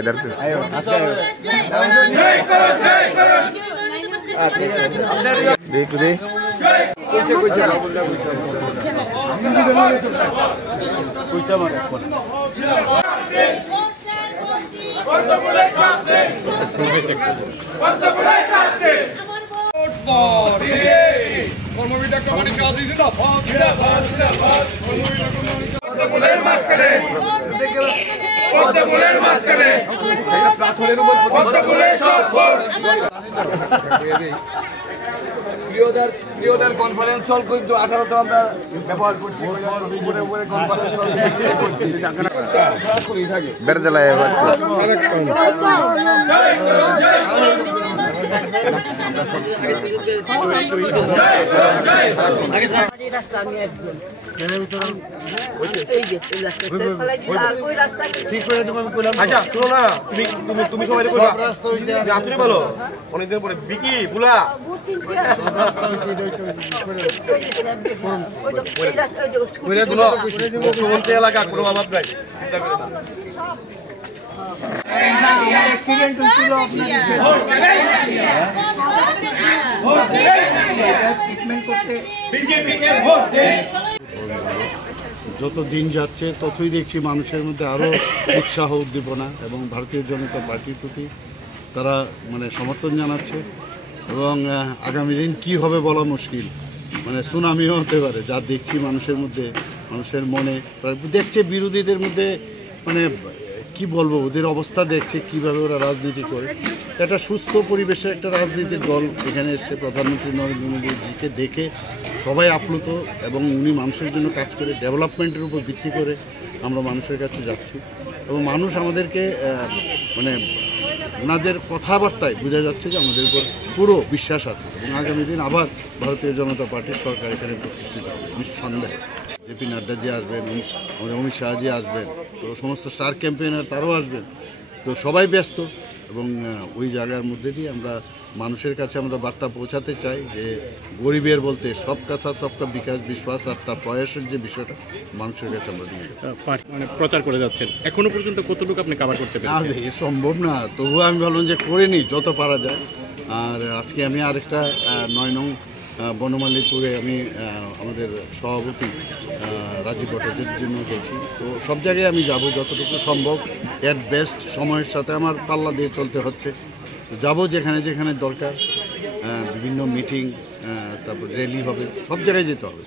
इधर से देख दे প্রিয়দের কনফারেন্স হল কিন্তু 18 আমরা ব্যবহার করছি বেড়ে দিলা এবার আচ্ছা শোনো না তুমি সবাই আসলে বলো অনেকদিন পরে বিকি বুলা এলাকা কোনো অভাব নাই যত দিন যাচ্ছে ততই দেখছি মানুষের মধ্যে আরও উৎসাহ উদ্দীপনা এবং ভারতীয় জনতা পার্টির প্রতি তারা মানে সমর্থন জানাচ্ছে এবং আগামী দিন কী হবে বলা মুশকিল মানে সুনামিও হতে পারে যা দেখছি মানুষের মধ্যে মানুষের মনে দেখছে বিরোধীদের মধ্যে মানে কি বলবো ওদের অবস্থা দেখছে কিভাবে ওরা রাজনীতি করে একটা সুস্থ পরিবেশে একটা রাজনীতির দল এখানে এসছে প্রধানমন্ত্রী নরেন্দ্র মোদীজিকে দেখে সবাই আপ্লুত এবং উনি মানুষের জন্য কাজ করে ডেভেলপমেন্টের উপর ভিত্তি করে আমরা মানুষের কাছে যাচ্ছি এবং মানুষ আমাদেরকে মানে ওনাদের কথাবার্তায় বোঝা যাচ্ছে যে আমাদের উপর পুরো বিশ্বাস আছে এবং আগামী দিন আবার ভারতীয় জনতা পার্টির সরকার এখানে প্রতিষ্ঠিত হবে নিঃসন্দেহে জেপি নাড্ডাজি আসবেন আমাদের অমিত শাহজি আসবেন তো সমস্ত স্টার ক্যাম্পেইনার তারাও আসবেন তো সবাই ব্যস্ত এবং ওই জায়গার মধ্যে দিয়ে আমরা মানুষের কাছে আমরা বার্তা পৌঁছাতে চাই যে গরিবের বলতে সব কাছা সবকা বিকাশ বিশ্বাস আর তার প্রয়াসের যে বিষয়টা মানুষের কাছে আমরা নিয়ে মানে প্রচার করে যাচ্ছেন এখনো পর্যন্ত কতটুকু আপনি কভার করতে পারছেন এ সম্ভব না তবুও আমি ভাবলাম যে করে নিই যত পারা যায় আর আজকে আমি আরেকটা 9 নং বনমালীপুরে আমি আমাদের সভাপতি রাজীব ভট্টাচার্যের জন্য গেছি তো সব জায়গায় আমি যাব যতটুকু সম্ভব অ্যাট বেস্ট সময়ের সাথে আমার পাল্লা দিয়ে চলতে হচ্ছে যাব যেখানে যেখানে দরকার বিভিন্ন মিটিং তারপর র্যালি হবে সব জায়গায় যেতে হবে।